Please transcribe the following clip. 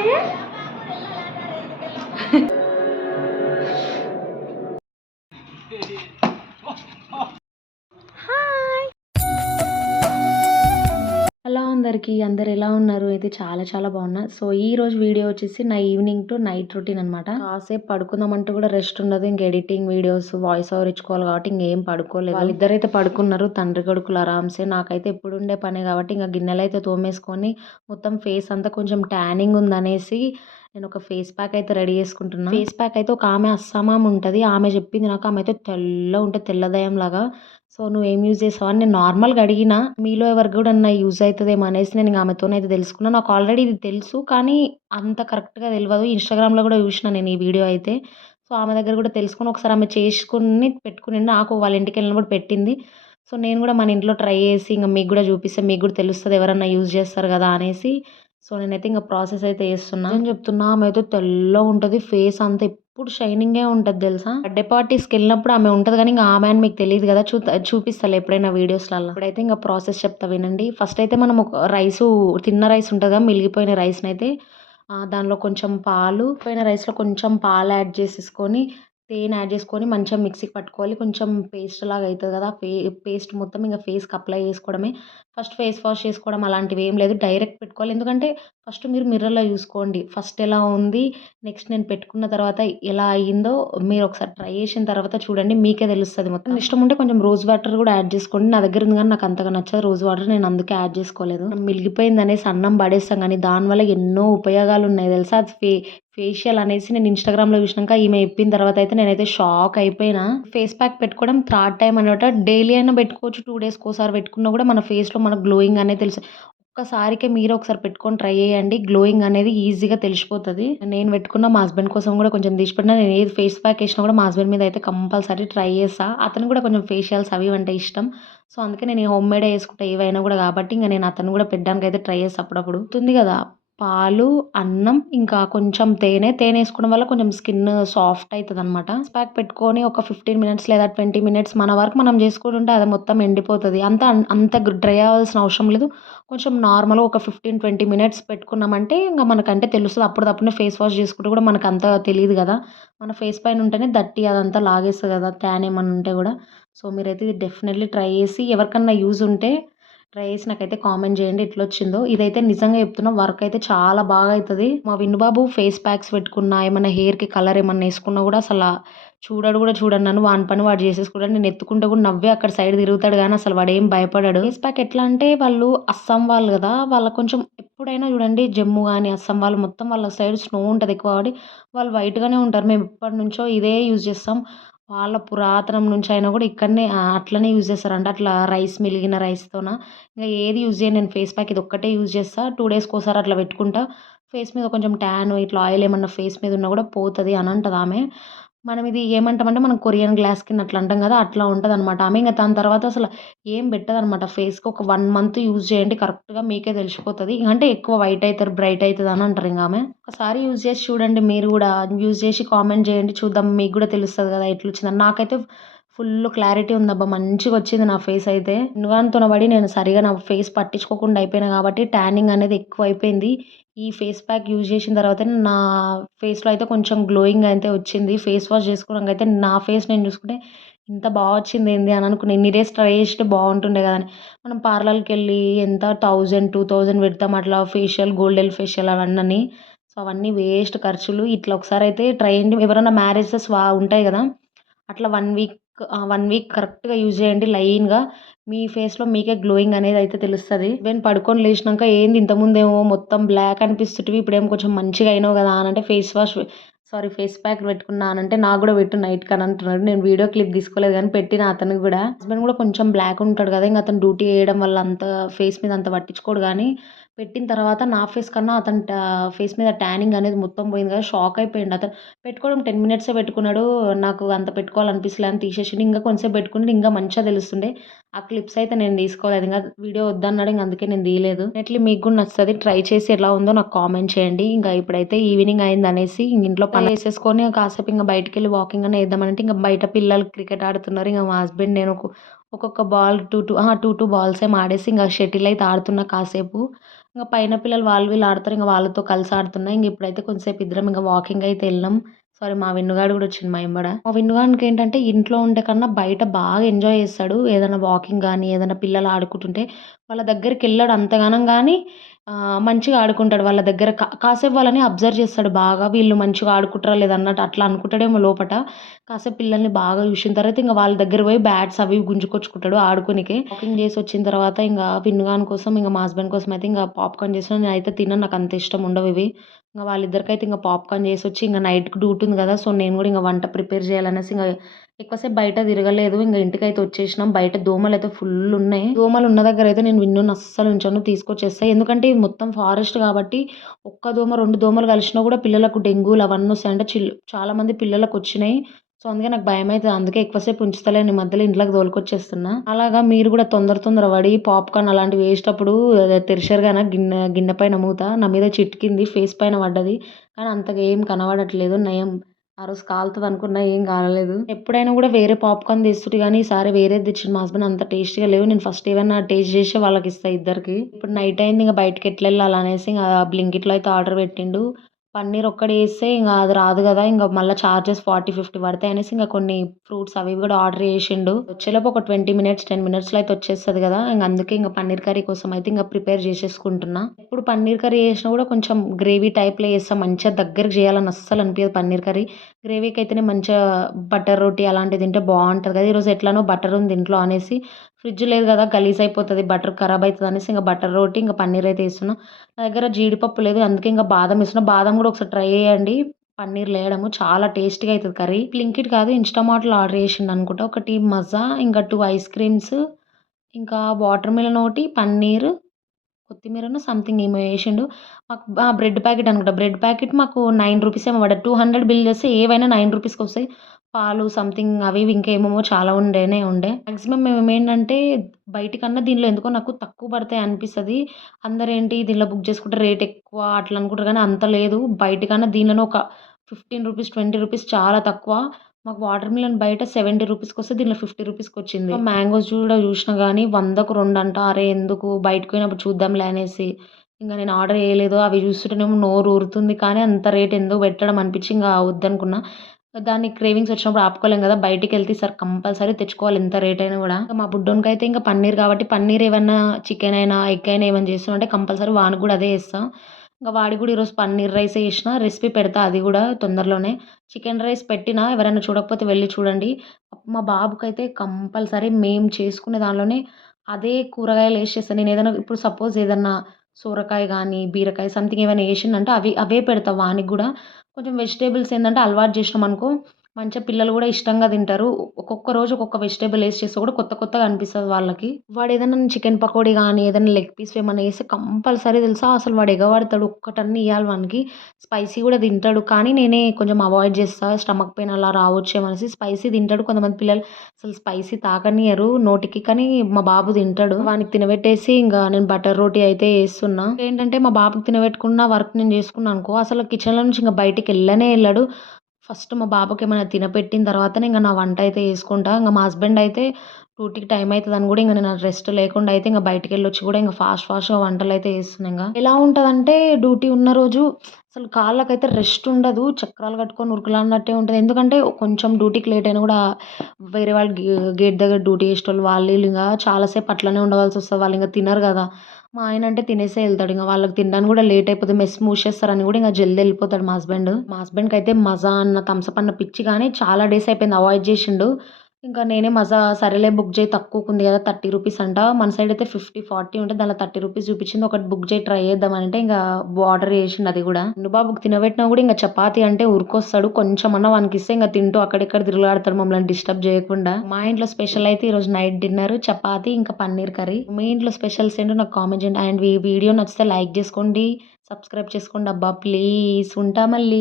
Hello అందరికీ, అందరు ఎలా ఉన్నారు? అయితే చాలా బాగున్నా. సో ఈరోజు వీడియో వచ్చేసి నా ఈవినింగ్ టు నైట్ రొటీన్ అనమాట. కాసేపు పడుకుందామంటూ కూడా రెస్ట్ ఉండదు. ఇంక ఎడిటింగ్ వీడియోస్ వాయిస్ ఓవర్ ఇచ్చుకోవాలి కాబట్టి ఇంకేం పడుకోలేదు. వాళ్ళిద్దరైతే పడుకున్నారు, తండ్రి కొడుకులు ఆరామ్సే. నాకైతే ఎప్పుడు ఉండే పనే కాబట్టి ఇంకా గిన్నెలు అయితే తోమేసుకొని మొత్తం ఫేస్ అంతా కొంచెం ట్యానింగ్ ఉందనేసి నేను ఒక ఫేస్ ప్యాక్ అయితే రెడీ చేసుకుంటున్నా. ఫేస్ ప్యాక్ అయితే ఒక ఆమె అస్సామామ ఉంటుంది, ఆమె చెప్పింది నాకు. ఆమె అయితే ఉంటుంది, తెల్లదయం లాగా. సో నువ్వేం యూజ్ చేసావు అని నేను నార్మల్గా అడిగిన. మీలో ఎవరికి కూడా యూజ్ అవుతుందేమో అనేసి నేను ఆమెతోనైతే తెలుసుకున్నాను. నాకు ఆల్రెడీ ఇది తెలుసు కానీ అంత కరెక్ట్గా తెలియదు. ఇన్స్టాగ్రామ్లో కూడా చూసిన నేను ఈ వీడియో అయితే. సో ఆమె దగ్గర కూడా తెలుసుకుని ఒకసారి ఆమె చేసుకుని పెట్టుకుని నాకు వాళ్ళ ఇంటికి వెళ్ళినప్పుడు పెట్టింది. సో నేను కూడా మన ఇంట్లో ట్రై చేసి ఇంకా మీకు కూడా చూపిస్తే మీకు కూడా తెలుస్తుంది ఎవరన్నా యూజ్ చేస్తారు కదా అనేసి. సో నేనైతే ఇంకా ప్రాసెస్ అయితే చేస్తున్నా. నేను చెప్తున్నా, ఆమె అయితే తెల్లగా ఉంటుంది, ఫేస్ అంతా ఎప్పుడు షైనింగే ఉంటుంది తెలుసా. బర్త్డే పార్టీస్కి వెళ్ళినప్పుడు ఆమె ఉంటుంది కానీ ఇంకా ఆమె అని మీకు తెలియదు కదా. చూపిస్తాను ఎప్పుడైనా వీడియోస్లలో. ఇప్పుడైతే ఇంకా ప్రాసెస్ చెప్తా వినండి. ఫస్ట్ అయితే మనం ఒక రైసు, తిన్న రైస్ ఉంటుంది కదా, మిగిలిపోయిన రైస్ని అయితే దానిలో కొంచెం పాలు, పోయిన రైస్లో కొంచెం పాలు యాడ్ చేసేసుకొని తేనె యాడ్ చేసుకొని మంచిగా మిక్సీకి పట్టుకోవాలి. కొంచెం పేస్ట్ లాగా అవుతుంది కదా, పేస్ట్ మొత్తం ఇంకా ఫేస్కి అప్లై చేసుకోవడమే. ఫస్ట్ ఫేస్ వాష్ చేసుకోవడం అలాంటివి ఏం లేదు, డైరెక్ట్ పెట్టుకోవాలి. ఎందుకంటే ఫస్ట్ మీరు మిర్రర్లో చూసుకోండి ఫస్ట్ ఎలా ఉంది, నెక్స్ట్ నేను పెట్టుకున్న తర్వాత ఎలా అయ్యిందో మీరు ఒకసారి ట్రై చేసిన తర్వాత చూడండి, మీకే తెలుస్తుంది మొత్తం. ఇష్టం ఉంటే కొంచెం రోజ్ వాటర్ కూడా యాడ్ చేసుకోండి. నా దగ్గర ఉంది కానీ నాకు అంతగా నచ్చదు రోజ్ వాటర్, నేను అందుకే యాడ్ చేసుకోలేదు. మిగిలిపోయింది అనేసి అన్నం పడేస్తాం కానీ దానివల్ల ఎన్నో ఉపయోగాలు ఉన్నాయి తెలుసా. అది ఫేషియల్ అనేసి నేను ఇన్స్టాగ్రామ్లో చూసినాక ఈమె చెప్పిన తర్వాత అయితే నేనైతే షాక్ అయిపోయినా. ఫేస్ ప్యాక్ పెట్టుకోవడం థర్డ్ టైం అనమాట. డైలీ అయినా పెట్టుకోవచ్చు, 2 డేస్కి ఒకసారి పెట్టుకున్నా కూడా మన ఫేస్లో మనకు గ్లోయింగ్ అనేది తెలుసు. ఒక్కసారికే మీరు ఒకసారి పెట్టుకొని ట్రై చేయండి, గ్లోయింగ్ అనేది ఈజీగా తెలిసిపోతుంది. నేను పెట్టుకున్న మా హస్బెండ్ కోసం కూడా కొంచెం తీసి పెట్టినా. నేను ఏది ఫేస్ ప్యాక్ వేసినా కూడా మా హస్బెండ్ మీద అయితే కంపల్సరీ ట్రై చేస్తా. అతను కూడా కొంచెం ఫేషియల్స్ అవి అంటే ఇష్టం. సో అందుకే నేను హోమ్ మేడ్ వేసుకుంటా ఏవైనా కూడా కాబట్టి ఇంకా నేను అతను కూడా పెట్టడానికి అయితే ట్రై చేస్తా అప్పుడప్పుడు. ఉంటుంది కదా, పాలు, అన్నం, ఇంకా కొంచెం తేనె వేసుకోవడం వల్ల కొంచెం స్కిన్ సాఫ్ట్ అవుతుంది అనమాట. ప్యాక్ పెట్టుకొని ఒక 15 మినిట్స్ లేదా 20 మినిట్స్ మన వరకు మనం చేసుకుంటుంటే అది మొత్తం ఎండిపోతుంది. అంత డ్రై అవ్వాల్సిన అవసరం లేదు. కొంచెం నార్మల్గా ఒక 15-20 మినిట్స్ పెట్టుకున్నామంటే ఇంకా మనకంటే తెలుస్తుంది. అప్పుడప్పుడే ఫేస్ వాష్ చేసుకుంటే కూడా మనకు అంత తెలియదు కదా. మన ఫేస్ పైన ఉంటేనే దట్టి అదంతా లాగేస్తుంది కదా, ట్యాన్ ఏమన్నా ఉంటే కూడా. సో మీరైతే ఇది డెఫినెట్లీ ట్రై చేసి ఎవరికన్నా యూజ్ ఉంటే ట్రై చేసి నాకైతే కామెంట్ చేయండి ఎట్లొచ్చిందో. ఇదైతే నిజంగా చెప్తున్నా, వర్క్ అయితే చాలా బాగా అవుతుంది. మా విన్నుబాబు ఫేస్ ప్యాక్స్ పెట్టుకున్నా, ఏమన్నా హెయిర్కి కలర్ ఏమన్నా వేసుకున్నా కూడా అసలు చూడడు నన్ను. వాని పని వాడు చేసేసుకుంటాడు. నేను ఎత్తుకుంటే కూడా నవ్వే అక్కడ సైడ్ తిరుగుతాడు కానీ అసలు వాడు ఏం భయపడాడు. ఫేస్ ప్యాక్ ఎట్లా అంటే వాళ్ళు అస్సాం వాళ్ళు కదా, వాళ్ళ కొంచెం ఎప్పుడైనా చూడండి జమ్మూ కానీ అస్సాం వాళ్ళు మొత్తం వాళ్ళ సైడ్ స్నో ఉంటుంది ఎక్కువ కాబట్టి వాళ్ళు వైట్గానే ఉంటారు. మేము ఎప్పటి నుంచో ఇదే యూజ్ చేస్తాం. వాళ్ళ పురాతనం నుంచి అయినా కూడా ఇక్కడనే అట్లనే యూజ్ చేస్తారంట. అట్లా రైస్ మిలిగిన రైస్తోన ఇంకా ఏది యూజ్ చేయను నేను. ఫేస్ ప్యాక్ ఇది ఒక్కటే యూజ్ చేస్తా. 2 డేస్కి ఒకసారి అట్లా పెట్టుకుంటా. ఫేస్ మీద కొంచెం ట్యాన్ ఇట్లా ఆయిల్ ఏమన్నా ఫేస్ మీద ఉన్నా కూడా పోతుంది అని అంటుంది ఆమె. మనం ఇది ఏమంటామంటే మనం కొరియన్ గ్లాస్ స్కిన్ అట్లా అంటాం కదా, అట్లా ఉంటుంది అనమాట ఆమె. ఇంకా దాని తర్వాత అసలు ఏం పెట్టదనమాట ఫేస్కి. ఒక 1 మంత్ యూజ్ చేయండి, కరెక్ట్గా మీకే తెలిసిపోతుంది. అంటే ఎక్కువ వైట్ అవుతారు, బ్రైట్ అవుతుంది అని అంటారు ఇంకా ఆమె. ఒకసారి యూజ్ చేసి చూడండి, మీరు కూడా యూజ్ చేసి కామెంట్ చేయండి, చూద్దాం మీకు కూడా తెలుస్తుంది కదా ఎట్లొచ్చిందని. నాకైతే ఫుల్ క్లారిటీ ఉందబ్బా, మంచిగా వచ్చింది నా ఫేస్ అయితే. ఇన్వాన్తో పడి నేను సరిగా నా ఫేస్ పట్టించుకోకుండా అయిపోయినా కాబట్టి ట్యానింగ్ అనేది ఎక్కువ అయిపోయింది. ఈ ఫేస్ ప్యాక్ యూజ్ చేసిన తర్వాత నా ఫేస్లో అయితే కొంచెం గ్లోయింగ్ అయితే వచ్చింది. ఫేస్ వాష్ చేసుకున్నాక అయితే నా ఫేస్ నేను చూసుకుంటే ఇంత బాగా వచ్చింది ఏంది అని అనుకున్నాను. ఇన్ని డేస్ ట్రై చేస్తే బాగుంటుండే కదా అని. మనం పార్లర్కి వెళ్ళి ఎంత 1000-2000 పెడతాం అట్లా ఫేషియల్, గోల్డెన్ ఫేషియల్ అవన్నీ. సో అవన్నీ వేస్ట్ ఖర్చులు. ఇట్లా ఒకసారి అయితే ట్రై చేయండి. ఎవరైనా మ్యారేజెస్ ఉంటాయి కదా, అట్లా 1 వీక్ కరెక్ట్గా యూజ్ చేయండి లైన్గా. మీ ఫేస్లో మీకే గ్లోయింగ్ అనేది అయితే తెలుస్తుంది. నేను పడుకొని లేచినాక ఏంది ఇంతకుముందేమో మొత్తం బ్లాక్ అనిపిస్తుంటివి, ఇప్పుడేమో కొంచెం మంచిగా అయినావు కదా అని అంటే ఫేస్ ప్యాక్ పెట్టుకున్నా అని అంటే నాకు కూడా పెట్టు నైట్కి అని అంటున్నాడు. నేను వీడియో క్లిప్ తీసుకోలేదు కానీ పెట్టిన అతనికి కూడా. హస్బెండ్ కూడా కొంచెం బ్లాక్ ఉంటాడు కదా, ఇంకా అతను డ్యూటీ చేయడం వల్ల అంత ఫేస్ మీద అంత పట్టించుకోడు కానీ పెట్టిన తర్వాత నా ఫేస్ కన్నా అతని ఫేస్ మీద ట్యానింగ్ అనేది మొత్తం పోయింది కదా, షాక్ అయిపోయింది. అతను పెట్టుకోవడం 10 మినిట్సే పెట్టుకున్నాడు. నాకు అంత పెట్టుకోవాలనిపిస్తలే అని తీసేసిండు. ఇంకా కొంచెంసేపు పెట్టుకుంటే ఇంకా మంచిగా తెలుస్తుండే. ఆ క్లిప్స్ అయితే నేను తీసుకోలేదు, ఇంకా వీడియో వద్దన్నాడు, ఇంకా అందుకే నేను తీయలేదు. డెఫినెట్లీ మీకు కూడా నచ్చుతుంది, ట్రై చేసి ఎలా ఉందో నాకు కామెంట్ చేయండి. ఇంకా ఇప్పుడైతే ఈవినింగ్ అయింది అనేసి ఇంట్లో పని వేసేసుకొని కాసేపు ఇంకా బయటకు వెళ్ళి వాకింగ్ అని వేద్దామంటే ఇంకా బయట పిల్లలు క్రికెట్ ఆడుతున్నారు. ఇంకా మా హస్బెండ్ నేను ఒక్కొక్క బాల్ 2 బాల్స్ ఏమో ఆడేసి ఇంక షటిల్ అయితే ఆడుతున్నా కాసేపు. ఇంక పైన పిల్లలు వాళ్ళు వీళ్ళు ఆడతారు. ఇంక వాళ్ళతో కలిసి ఆడుతున్నా. ఇంక ఇప్పుడైతే కొంతసేపు ఇద్దరం ఇంక వాకింగ్ అయితే ఎళ్ళినాం. సారీ మా విన్నుగాడు గూడా వచ్చిండు మా ఎంబడ. మా విన్నుగానికేంటంటే ఇంట్లో ఉండే కన్నా బయట బాగా ఎంజాయ్ చేస్తాడు. ఏదైనా వాకింగ్ గానీ, ఏదైనా పిల్లలు ఆడుకుంటుంటే వాళ్ళ దగ్గరికెళ్ళడు అంతగనం గానీ మంచిగా ఆడుకుంటాడు. వాళ్ళ దగ్గర కాసేపు వాళ్ళని అబ్జర్వ్ చేస్తాడు బాగా. వీళ్ళు మంచిగా ఆడుకుంటారా లేదా అన్నట్టు అట్లా అనుకుంటాడేమో లోపట. కాసేపు పిల్లల్ని బాగా చూసిన తర్వాత ఇంక వాళ్ళ దగ్గర పోయి బ్యాట్స్ అవి ఇవి గుంజుకొచ్చుకుంటాడు ఆడుకోనికి. వాకింగ్ చేసి వచ్చిన తర్వాత ఇంక విన్నుగాని కోసం, ఇంక మా హస్బెండ్ కోసం అయితే ఇంక పాప్‌కార్న్ చేసినా. నేనైతే తినను. నాకంత ఇష్టం ఉండవు ఇవి. ఇంక వాళ్ళిద్దరికైతే ఇంక పాప్‌కార్న్ చేసొచ్చి ఇంక నైట్‌కి డ్యూటీ ఉంది కదా! సో, నేను కూడా ఇంక వంట ప్రిపేర్ చేయాలనేసి ఇంగ ఎక్కువసేపు బయట తిరగలేదు. ఇంగ ఇంటికైతే వచ్చేసినాం. బయట దోమలైతే ఫుల్లున్నాయి. దోమలు ఉన్న దగ్గరైతే నేను విన్నుని అస్సలు ఉంచను. తీసుకొచ్చేస్తా. ఎందుకంటే ఇది మొత్తం ఫారెస్ట్ కాబట్టి ఒక్క దోమ, 2 దోమలు కలిసినా కూడా పిల్లలకు డెంగ్యూలు అవన్నీ వస్తాయి. అంటే చాలా మంది పిల్లలకొచ్చినాయి. సో, అందుకే నాకు భయమైతది. అందుకే ఎక్కువసేపు ఉంచుతలేను. ఈ మధ్యలో ఇంట్లోకి తోలుకొచ్చేస్తున్నా. అలాగా మీరు కూడా తొందర పడి పాప్‌కార్న్ అలాంటివి వేసేటప్పుడు తెరిచారు గాన గిన్నె పైన మూత నా మీద చిటికింది. ఫేస్ పైన పడ్డది. కానీ అంతగా ఏం కనబడట్లేదు. నయం. ఆ రోజు కాలుతదనుకున్నా ఏం కాలలేదు. ఎప్పుడైనా కూడా వేరే పాప్‌కార్న్ తెస్తుంటే గానీ ఈసారి వేరేది తెచ్చిండు మా హస్బెండ్. అంత టేస్ట్‌గా లేవు. నేను ఫస్ట్ ఏవన్నా టేస్ట్ చేసే వాళ్ళకిస్తా ఇద్దరికి. ఇప్పుడు నైట్ అయింది. ఇంక బయటకెట్లెళ్ళాలి అనేసి ఇంగ బ్లింకిట్‌లో అయితే ఆర్డర్ పెట్టిండు. పన్నీర్ ఒక్కటి చేస్తే ఇంగ అది రాదు గదా! ఇంగ మళ్ళా చార్జెస్ 40, 50 పడతాయి అనేసి ఇంగ కొన్ని ఫ్రూట్స్ అవి ఇవి గూడా ఆర్డర్ చేసిండు. వచ్చేలోపు ఒక 20 మినిట్స్, 10 మినిట్స్‌లో అయితే వచ్చేస్తది గదా! ఇంగ అందుకే ఇంగ పన్నీర్ కర్రీ కోసం అయితే ఇంగ ప్రిపేర్ చేసేసుకుంటున్నా. ఎప్పుడు పన్నీర్ కర్రీ చేసినా గూడా కొంచెం గ్రేవీ టైప్‌లో చేస్తా. మంచిగా దగ్గరకి చేయాలని అస్సలు అనిపియదు పన్నీర్ కర్రీ. గ్రేవీకైతేనే మంచిగా బటర్ రోటీ అలాంటివి తింటే బావుంటది కదా! ఈరోజు ఎట్లానో బటర్ ఉంది ఇంట్లో అనేసి ఫ్రిడ్జ్ లేదు గదా! గలీజ్ అయిపోతది. బటర్ ఖరాబ్ అయితది అనేసి ఇంగ బటర్ రోటీ, ఇంగ పన్నీర్ అయితే ఏస్తున్నా. నా దగ్గర జీడిపప్పు లేదు. అందుకే ఇంక బాదం ఏస్తున్నా. బాదం గూడా ఒకసారి ట్రై చేయండి. పన్నీర్‌లో ఎయడము చాలా టేస్టీగా అయితది కర్రీ. బ్లింకిట్ కాదు ఇన్‌స్టామార్ట్‌లో ఆర్డర్ చేసిండనుకుంటా. ఒకటి మజా, ఇంకా 2 ఐస్ క్రీమ్స్, ఇంకా వాటర్ మిలన్ ఒకటి, పన్నీర్, కొత్తిమీరనో సంథింగ్ ఏమో ఏషిండు. మాకు బ్రెడ్ ప్యాకెట్ అనుకుంటా. బ్రెడ్ ప్యాకెట్ మాకు రూ. 9 ఏమో పడ్డది. 200 బిల్ చేస్తే ఏవైనా రూ. 9కొస్తాయి. పాలు సంథింగ్ అవి ఇవి ఇంకేమేమో చాలా ఉండే. మాక్సిమం మేమేంటంటే బయటికన్నా దీనిలో ఎందుకో నాకు తక్కువ పడతాయి అనిపిస్తది. అందరేంటి దీనిలో బుక్ చేసుకుంటే రేట్ ఎక్కువ అట్లా అనుకుంటారు గానీ అంత లేదు. బయటికన్నా దీనిలోనే ఒక రూ. 15, రూ. 20 చాలా తక్కువ. మాకు వాటర్ మిలన్ బయట రూ. 70కొస్తే దీనిలో రూ. 50కొచ్చింది. మ్యాంగోస్ కూడా చూసినా గానీ 100కు 2 అంట. అరే! ఎందుకు బయటకి పోయినప్పుడు చూద్దాంలే అనేసి ఇంక నేను ఆర్డర్ చేయలేదు. అవి చూస్తుంటేనేమో నోరు ఊరుతుంది. కానీ అంత రేట్ ఎందుకు పెట్టడం అనిపించి ఇంక వద్దనుకున్నా. దాన్ని క్రేవింగ్స్ వచ్చినప్పుడు ఆపుకోలేం గదా! బయటికెళ్తే ఈసారి కంపల్సరీ తెచ్చుకోవాలి ఎంత రేట్ అయినా గూడా. మా బుడ్డోనికైతే ఇంక పన్నీర్ కాబట్టి పన్నీర్ ఏమన్నా చికెన్ అయినా, ఎగ్ అయినా ఏమన్నా చేస్తున్నామంటే కంపల్సరీ వానికి గూడా అదే చేస్తా. ఇంక వాడికి గూడా ఈరోజు పన్నీర్ రైసే చేసినా. రెసిపీ పెడతా అది గూడా తొందరలోనే. చికెన్ రైస్ పెట్టినా ఎవరైనా చూడకపోతే వెళ్లి చూడండి. మా బాబుకైతే కంపల్సరీ మేము చేసుకునే దానిలోనే అదే కూరగాయలేసి చేస్తా. నేనేదైనా ఇప్పుడు సపోజ్ ఏదన్నా సొరకాయ గానీ, బీరకాయ సంథింగ్ ఏమైనా ఏషిండంటే అవే పెడతా వానికి గూడా. కొంచెం వెజిటబుల్స్ ఏందంటే అలవాటు చేసినామనుకో మంచిగా పిల్లలు గూడా ఇష్టంగా తింటారు. ఒక్కొక్క రోజు ఒక్కొక్క వెజిటబుల్ ఏసి చేస్తే కూడా కొత్త కొత్తగా అనిపిస్తది వాళ్ళకి. వాడేదన్నా చికెన్ పకోడీ గానీ, ఏదైనా లెగ్ పీస్ ఏమన్నా ఏస్తే కంపల్సరీ తెలుసా అసలు వాడు ఎగబడతాడు. ఒక్కటన్నా ఇయ్యాలి వానికి. స్పైసీ గూడా తింటాడు. కానీ నేనే కొంచెం అవాయిడ్ చేస్తా. స్టమక్ పెయిన్ అలా రావచ్చేమో అనేసి. స్పైసీ తింటాడు. కొంతమంది పిల్లలు అసలు స్పైసీ తాకనియ్యరు నోటికి. కానీ మా బాబు తింటాడు. వానికి తినబెట్టేసి ఇంక నేను బటర్ రోటీ అయితే ఏస్తున్నా. ఏంటంటే మా బాబుకి తినబెట్టుకున్న వర్క్ నేను చేసుకున్నా అనుకో అసలు కిచెన్‌లో నుంచి ఇంక బయటికెళ్ళనే ఎళ్ళడు. ఫస్ట్ మా బాబుకేమైనా తినపెట్టిన తర్వాతనే ఇంక నా వంట అయితే చేసుకుంటా. ఇంక మా హస్బెండ్ అయితే డ్యూటీకి టైం అయితదని గూడా ఇంక నేను రెస్ట్ లేకుండా అయితే ఇంక బయటికెళ్ళొచ్చి గూడా ఇంక ఫాస్ట్‌గా వంటలైతే చేస్తున్నా ఇంగ. ఎలా ఉంటదంటే డ్యూటీ ఉన్న రోజు అసలు కాళ్ళకైతే రెస్ట్ ఉండదు. చక్రాలు కట్టుకొని ఉరుకులాడినట్టే ఉంటది. ఎందుకంటే కొంచెం డ్యూటీకి లేట్ అయినా గూడా వేరే వాళ్ళు గేట్ దగ్గర డ్యూటీ చేసేటోళ్ళు వాళ్ళు వీళ్ళు ఇంగ చాలా సేపు అట్లనే ఉండవలసొస్తది. వాళ్ళింక తినరు గదా! మా ఆయన అంటే తినేసే ఎళ్తాడు. ఇంగ వాళ్ళకి తినడానికి గూడా లేట్ అయిపోతది. మెస్ మూసేస్తారని గూడా ఇంగ జల్ది ఎళ్ళిపోతాడు మా హస్బెండ్. మా హస్బెండ్‌కైతే మజా అన్న, థమ్స్ అప్ అన్న పిచ్చి గానీ చాలా డేస్ అయిపోయింది అవాయిడ్ జేషిండు. ఇంకా నేనే మజా సరేలే బుక్ చేయి తక్కువకుంది గదా! రూ. 30 అంట. మన సైడ్ అయితే 50, 40 ఉంటే దాంట్లో రూ. 30 చూపిచ్చింది. ఒకటి బుక్ చేయి ట్రై చేద్దామనంటే ఇంగ ఆర్డర్ చేసిండు అది గూడా. చిన్ను బాబుకి తినబెట్టినా గూడా ఇంగ చపాతీ అంటే ఉరికొస్తాడు. కొంచెమన్నా వానికిస్తే ఇంగ తింటూ అక్కడిక్కడ తిరుగులాడతాడు మమ్మల్ని డిస్టర్బ్ జేయకుండా. మా ఇంట్లో స్పెషల్ అయితే ఈరోజు నైట్ డిన్నర్ చపాతీ ఇంకా పన్నీర్ కర్రీ. మీ ఇంట్లో స్పెషల్స్ ఏంటో నాకు కామెంట్ చేయండి. అండ్ ఈ వీడియో నచ్చితే లైక్ జేసుకోండి. సబ్స్క్రైబ్ చేసుకోండి అబ్బా ప్లీజ్. ఉంటా మళ్ళీ.